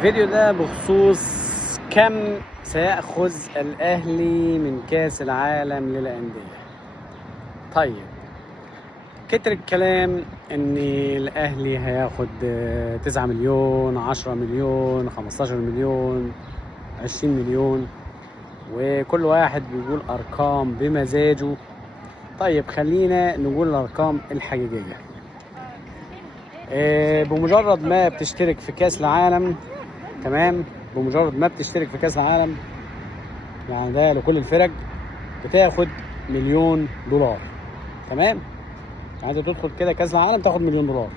الفيديو ده بخصوص كم سيأخذ الأهلي من كأس العالم للأندية. طيب، كتر الكلام إن الأهلي هياخد 9 مليون، 10 مليون، 15 مليون، 20 مليون، وكل واحد بيقول أرقام بمزاجه. طيب خلينا نقول الأرقام الحقيقية. بمجرد ما بتشترك في كأس العالم، تمام، بمجرد ما بتشترك في كأس العالم، يعني ده لكل الفرق، بتاخد $1,000,000. تمام، يعني انت تدخل كده كأس العالم تاخد $1,000,000.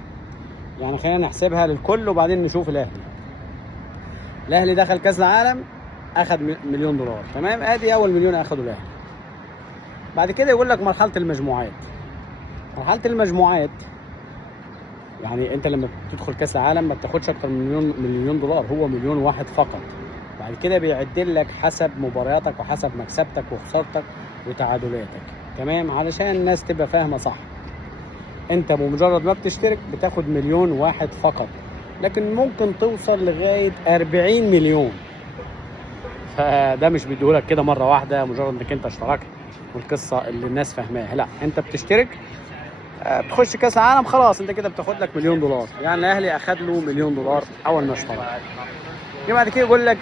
يعني خلينا نحسبها للكل وبعدين نشوف الاهلي دخل كأس العالم اخد $1,000,000. تمام، ادي اول مليون اخده الاهلي. بعد كده يقول لك مرحلة المجموعات. مرحلة المجموعات يعني انت لما بتدخل كأس العالم ما بتاخدش اكتر من $1,000,000، هو مليون واحد فقط. بعد كده بيعدل لك حسب مبارياتك وحسب مكسبتك وخسارتك وتعادلاتك. تمام، علشان الناس تبقى فاهمة صح. انت بمجرد ما بتشترك بتاخد مليون واحد فقط، لكن ممكن توصل لغاية 40 مليون. فده مش بيديهولك كده مرة واحدة مجرد انك انت اشتركت والقصة اللي الناس فاهماها. لا، انت بتشترك بتخش كاس العالم، خلاص انت كده بتاخد لك $1,000,000. يعني الاهلي اخد له $1,000,000 اول ما اشترك. بعد كده يقول لك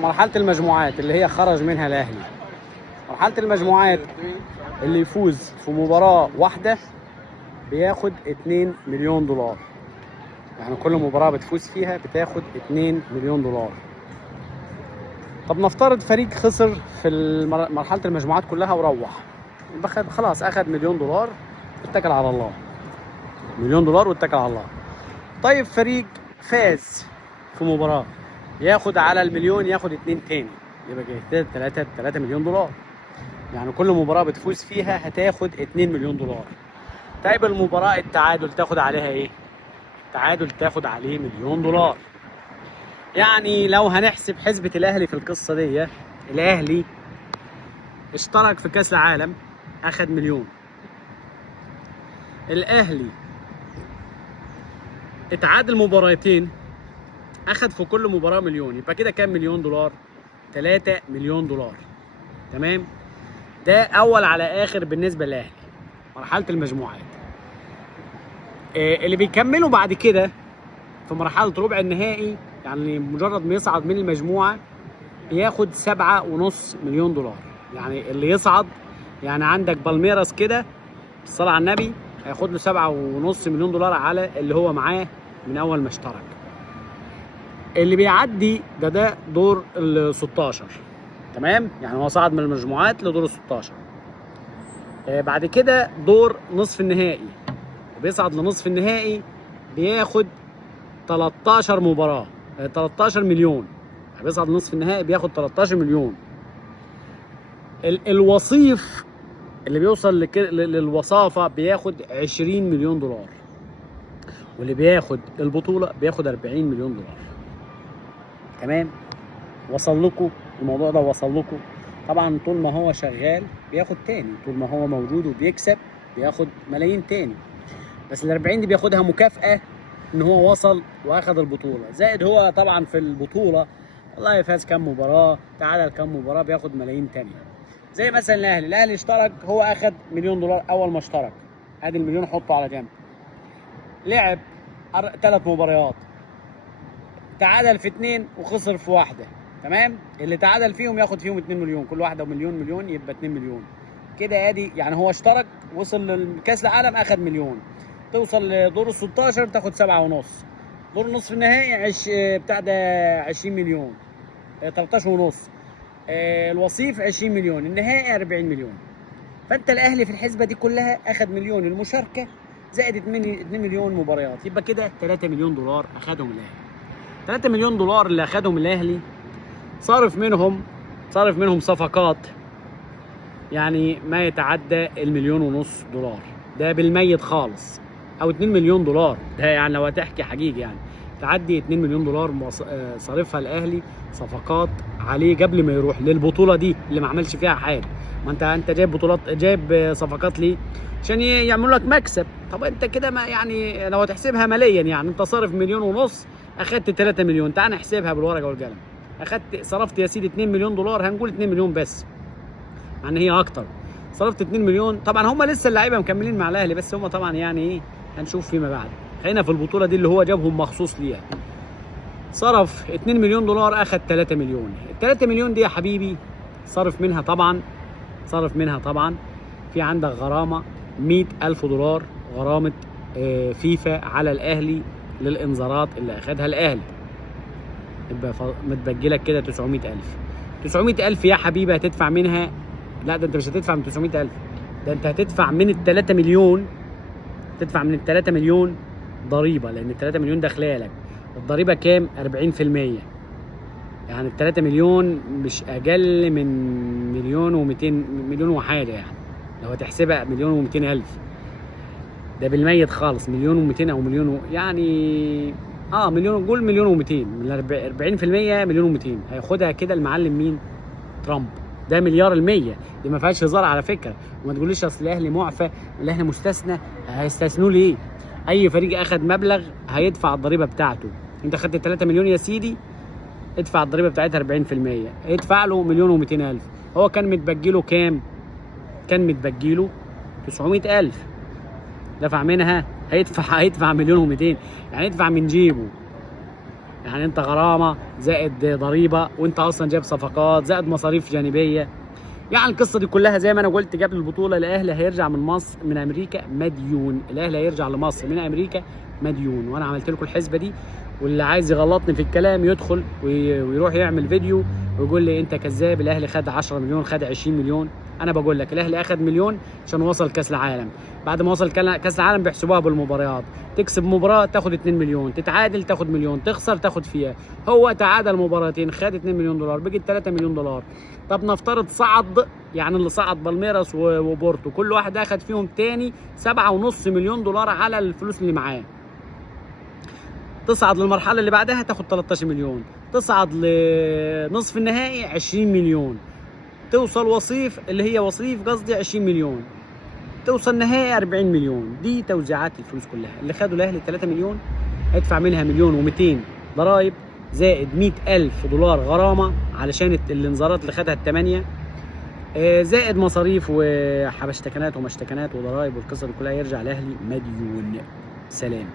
مرحلة المجموعات اللي هي خرج منها الاهلي. مرحلة المجموعات اللي يفوز في مباراة واحدة بياخد $2,000,000. يعني كل مباراة بتفوز فيها بتاخد $2,000,000. طب نفترض فريق خسر في مرحلة المجموعات كلها وروح، خلاص اخد $1,000,000 واتكل على الله. $1,000,000 واتكل على الله. طيب فريق فاز في مباراة ياخد على المليون ياخد 2 تاني، يبقى كده 3 مليون دولار. يعني كل مباراة بتفوز فيها هتاخد $2,000,000. طيب المباراة التعادل تاخد عليها ايه؟ التعادل تاخد عليه $1,000,000. يعني لو هنحسب حسبة الاهلي في القصة دي، الاهلي اشترك في كأس العالم اخد مليون، الاهلي اتعادل مباراتين اخد في كل مباراة مليون، يبقى كده كام مليون دولار؟ $3 مليون. تمام، ده اول على اخر بالنسبة للاهلي مرحلة المجموعات. اللي بيكملوا بعد كده في مرحلة ربع النهائي، يعني مجرد ما يصعد من المجموعة بياخد $7.5 مليون. يعني اللي يصعد، يعني عندك بالميراس كده بالصلاة على النبي هياخد له $7.5 مليون على اللي هو معاه من اول ما اشترك. اللي بيعدي ده دور ال 16. تمام، يعني هو صعد من المجموعات لدور ال 16. بعد كده دور نصف النهائي، بيصعد لنصف النهائي بياخد 13 مباراة، 13 مليون. بيصعد لنصف النهائي بياخد 13 مليون. الوصيف اللي بيوصل للوصافة بياخد $20 مليون، واللي بياخد البطولة بياخد $40 مليون. تمام، وصل لكم الموضوع ده؟ وصل لكم؟ طبعا طول ما هو شغال بياخد تاني، طول ما هو موجود وبيكسب بياخد ملايين تاني. بس ال40 دي بياخدها مكافأة ان هو وصل واخد البطولة، زائد هو طبعا في البطولة والله فاز كام مباراة، تعادل كام مباراة، بياخد ملايين تانية. زي مثلا الاهلي اشترك، هو اخد $1,000,000 اول ما اشترك، ادي المليون حطه على جنب. لعب 3 مباريات، تعادل في 2 وخسر في 1. تمام، اللي تعادل فيهم ياخد فيهم 2 مليون، كل واحدة مليون يبقى 2 مليون كده. ادي يعني هو اشترك وصل لكاس العالم اخد مليون، توصل لدور ال 16 تاخد 7.5، دور نصف النهائي بتاع ده 20 مليون، 13.5، الوصيف 20 مليون، النهائي 40 مليون. فانت الاهلي في الحسبة دي كلها اخد مليون المشاركة زائد 2 مليون مباريات، يبقى كده $3 مليون اخدهم الاهلي. $3 مليون اللي اخدهم الاهلي صارف منهم صفقات يعني ما يتعدى $1.5 مليون، ده بالميت خالص، او $2 مليون. ده يعني لو هتحكي حقيقي يعني تعدي $2 مليون صارفها الاهلي صفقات عليه قبل ما يروح للبطوله دي اللي ما عملش فيها حاجه. ما انت جايب صفقات ليه؟ عشان يعملوا لك مكسب. طب انت كده ما يعني لو هتحسبها ماليا، يعني انت صارف $1.5 مليون اخدت 3 مليون، تعال نحسبها بالورقه والقلم. صرفت يا سيدي 2 مليون دولار، هنقول 2 مليون بس مع ان هي اكتر. صرفت 2 مليون، طبعا هم لسه اللعيبه مكملين مع الاهلي، بس هم طبعا يعني ايه، هنشوف فيما بعد. خلينا في البطوله دي اللي هو جابهم مخصوص ليها. صرف 2 مليون دولار، اخد 3 مليون. ال 3 مليون دي يا حبيبي صرف منها طبعا في عندك غرامه 100,000 دولار، غرامه فيفا على الاهلي للانذارات اللي اخدها الاهلي. يبقى متبقي لك كده 900,000. 900,000 يا حبيبي هتدفع منها، لا ده انت مش هتدفع من 900,000، ده انت هتدفع من ال 3 مليون، تدفع من ال 3 مليون ضريبه، لان ال 3 مليون داخله لك. الضريبه كام؟ 40%. يعني ال 3 مليون مش اقل من مليون و200، مليون وحاجه يعني، لو هتحسبها مليون و200 الف، ده بالميت خالص، مليون و200 او مليون يعني مليون، قول مليون و200. من 40% مليون و200 هياخدها كده المعلم مين؟ ترامب. ده مليار المية، دي ما فيهاش هزار على فكره. وما تقوليش اصل الاهلي معفى، الاهلي مستثنى، هيستثنوا ليه؟ اي فريق اخد مبلغ هيدفع الضريبه بتاعته. انت خدت 3 مليون يا سيدي، ادفع الضريبه بتاعتها 40%، ادفع له مليون و200 الف. هو كان متبقي له كام؟ كان متبقي له 900,000، دفع منها، هيدفع مليون و200، يعني يدفع من جيبه. يعني انت غرامه زائد ضريبه، وانت اصلا جايب صفقات زائد مصاريف جانبيه. يعني القصه دي كلها زي ما انا قلت قبل البطوله، الاهلي هيرجع من امريكا مديون. الاهلي هيرجع لمصر من امريكا مديون، وانا عملت لكم الحسبه دي. واللي عايز يغلطني في الكلام يدخل ويروح يعمل فيديو ويقول لي انت كذاب، الاهلي خد 10 مليون، خد 20 مليون. انا بقول لك الاهلي اخد مليون عشان وصل كاس العالم. بعد ما وصل كاس العالم بيحسبوها بالمباريات، تكسب مباراه تاخد 2 مليون، تتعادل تاخد مليون، تخسر تاخد فيها. هو تعادل مباراتين خد 2 مليون دولار، بقت 3 مليون دولار. طب نفترض صعد، يعني اللي صعد بالميراس وبورتو كل واحد اخد فيهم تاني 7.5 مليون دولار على الفلوس اللي معاه. تصعد للمرحله اللي بعدها تاخد 13 مليون، تصعد لنصف النهائي 20 مليون، توصل وصيف اللي هي وصيف قصدي 20 مليون، توصل نهائي 40 مليون. دي توزيعات الفلوس كلها. اللي خدوا الاهلي 3 مليون هيدفع منها مليون و200 ضرايب، زائد 100,000 دولار غرامه علشان الانذارات اللي خدها ال8، زائد مصاريف وحبشتكنات ومشتكنات وضرايب، والقصه دي كلها يرجع الاهلي مديون. سلام.